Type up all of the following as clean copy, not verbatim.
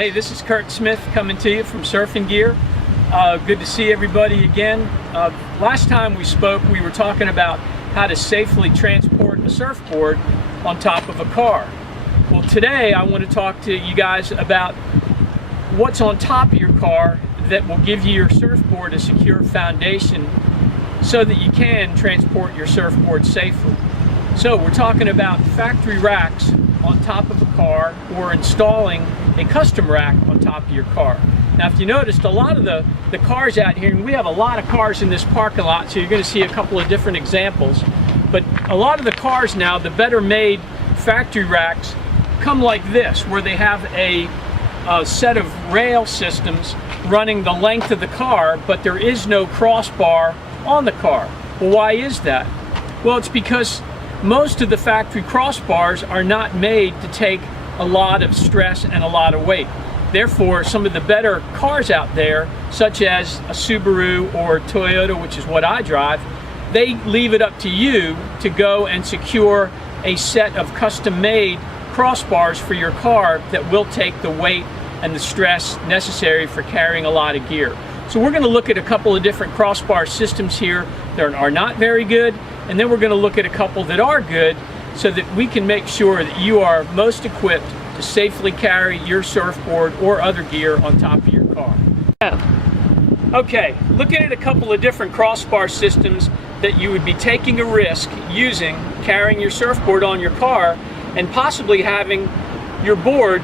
Hey, this is Kurtz coming to you from Surfing Gear. Good to see everybody again. Last time we spoke, we were talking about how to safely transport a surfboard on top of a car. Well, today I want to talk to you guys about what's on top of your car that will give you your surfboard a secure foundation so that you can transport your surfboard safely. So we're talking about factory racks on top of a car or installing a custom rack on top of your car. Now, if you noticed, a lot of the cars out here, and we have a lot of cars in this parking lot, so you're going to see a couple of different examples, but a lot of the cars now, the better made factory racks come like this, where they have a set of rail systems running the length of the car, but there is no crossbar on the car. Well, why is that? Well, it's because most of the factory crossbars are not made to take a lot of stress and a lot of weight. Therefore, some of the better cars out there, such as a Subaru or a Toyota, which is what I drive, they leave it up to you to go and secure a set of custom-made crossbars for your car that will take the weight and the stress necessary for carrying a lot of gear. So we're going to look at a couple of different crossbar systems here that are not very good, and then we're going to look at a couple that are good so that we can make sure that you are most equipped to safely carry your surfboard or other gear on top of your car. Okay, looking at a couple of different crossbar systems that you would be taking a risk using carrying your surfboard on your car and possibly having your board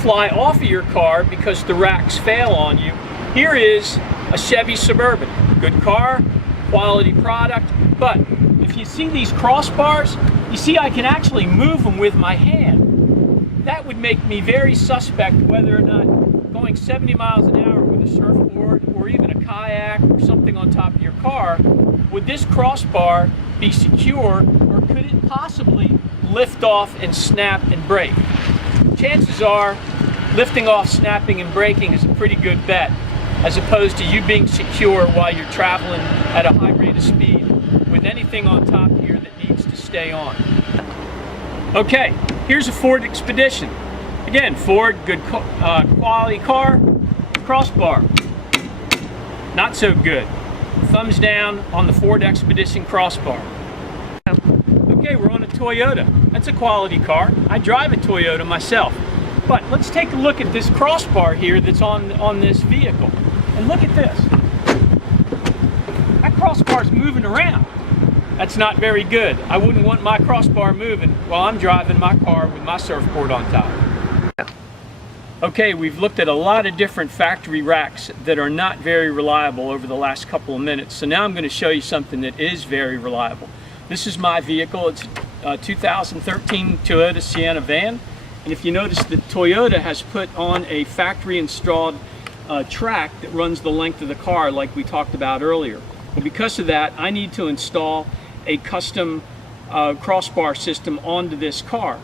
fly off of your car because the racks fail on you. Here is a Chevy Suburban. Good car, quality product, but if you see these crossbars, you see I can actually move them with my hand. That would make me very suspect whether or not going 70 miles an hour with a surfboard or even a kayak or something on top of your car, would this crossbar be secure, or could it possibly lift off and snap and break? Chances are lifting off, snapping, and breaking is a pretty good bet, as opposed to you being secure while you're traveling at a high rate of speed with anything on top here that needs to stay on. Okay, here's a Ford Expedition. Again, Ford, good quality car. Crossbar, not so good. Thumbs down on the Ford Expedition crossbar. Okay, we're on a Toyota. That's a quality car. I drive a Toyota myself. But let's take a look at this crossbar here that's on this vehicle. And look at this. That crossbar's moving around. That's not very good. I wouldn't want my crossbar moving while I'm driving my car with my surfboard on top. Okay, we've looked at a lot of different factory racks that are not very reliable over the last couple of minutes. So now I'm going to show you something that is very reliable. This is my vehicle. It's a 2013 Toyota Sienna van. And if you notice, the Toyota has put on a factory installed track that runs the length of the car like we talked about earlier. Well, because of that, I need to install a custom crossbar system onto this car.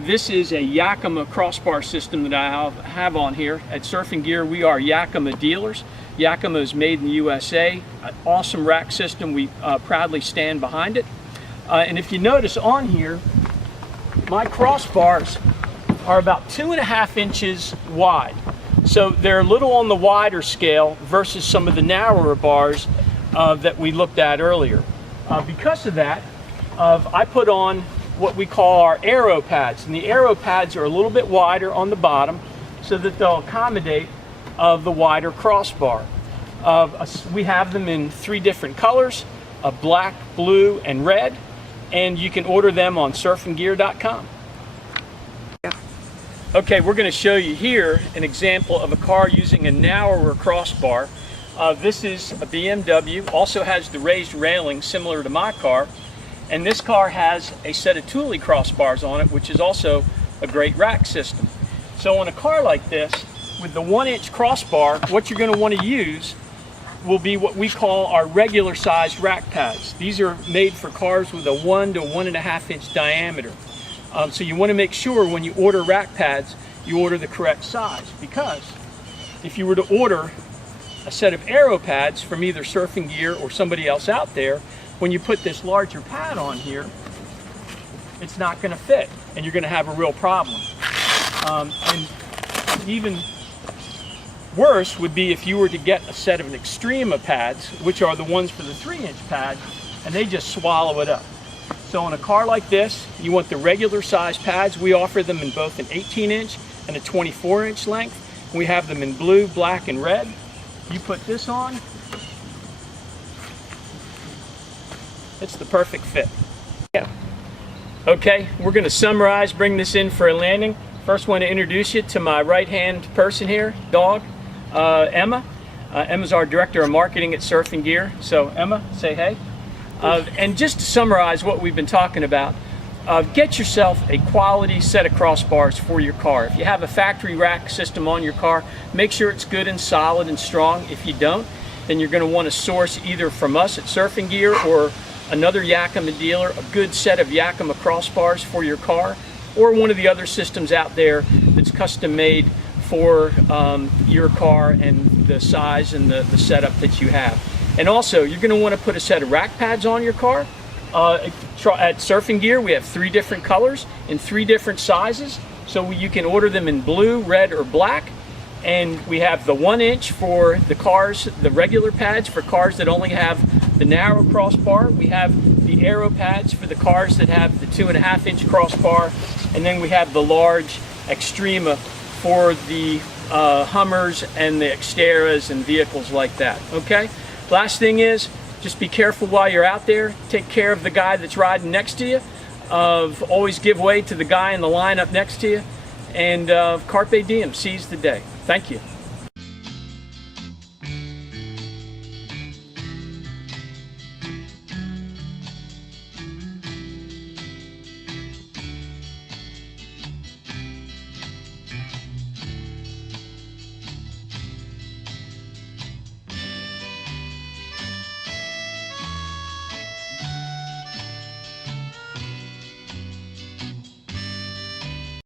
This is a Yakima crossbar system that I have on here. At Surfing Gear, we are Yakima dealers. Yakima is made in the USA. An awesome rack system. We proudly stand behind it. And if you notice on here, my crossbars are about 2.5 inches wide. So they're a little on the wider scale versus some of the narrower bars that we looked at earlier. Because of that, I put on what we call our aero pads. And the aero pads are a little bit wider on the bottom so that they'll accommodate the wider crossbar. We have them in 3 different colors, black, blue, and red. And you can order them on surfinggear.com. Okay, we're going to show you here an example of a car using a narrower crossbar. This is a BMW, also has the raised railing similar to my car. And this car has a set of Thule crossbars on it, which is also a great rack system. So on a car like this, with the 1-inch crossbar, what you're going to want to use will be what we call our regular sized rack pads. These are made for cars with a 1 to 1.5 inch diameter. So you want to make sure when you order rack pads, you order the correct size, because if you were to order a set of aero pads from either Surfing Gear or somebody else out there, when you put this larger pad on here, it's not going to fit and you're going to have a real problem. And Even worse would be if you were to get a set of an Extrema pads, which are the ones for the 3-inch pad, and they just swallow it up. So on a car like this, you want the regular size pads. We offer them in both an 18-inch and a 24-inch length. We have them in blue, black, and red. You put this on, it's the perfect fit. Yeah. Okay, we're going to summarize, bring this in for a landing. First, want to introduce you to my right-hand person here, dog, Emma. Emma's our Director of Marketing at Surf & Gear. So Emma, say hey. And just to summarize what we've been talking about, get yourself a quality set of crossbars for your car. If you have a factory rack system on your car, make sure it's good and solid and strong. If you don't, then you're going to want to source either from us at Surf & Gear or another Yakima dealer, a good set of Yakima crossbars for your car, or one of the other systems out there that's custom made for your car and the size and the setup that you have. And also, you're going to want to put a set of rack pads on your car. At Surf & Gear, we have 3 different colors in 3 different sizes, so you can order them in blue, red, or black. And we have the 1-inch for the cars, the regular pads for cars that only have the narrow crossbar. We have the aero pads for the cars that have the 2.5-inch crossbar. And then we have the large Extrema for the Hummers and the Xteras and vehicles like that, okay? Last thing is, just be careful while you're out there. Take care of the guy that's riding next to you. Always give way to the guy in the line up next to you. And carpe diem, seize the day. Thank you.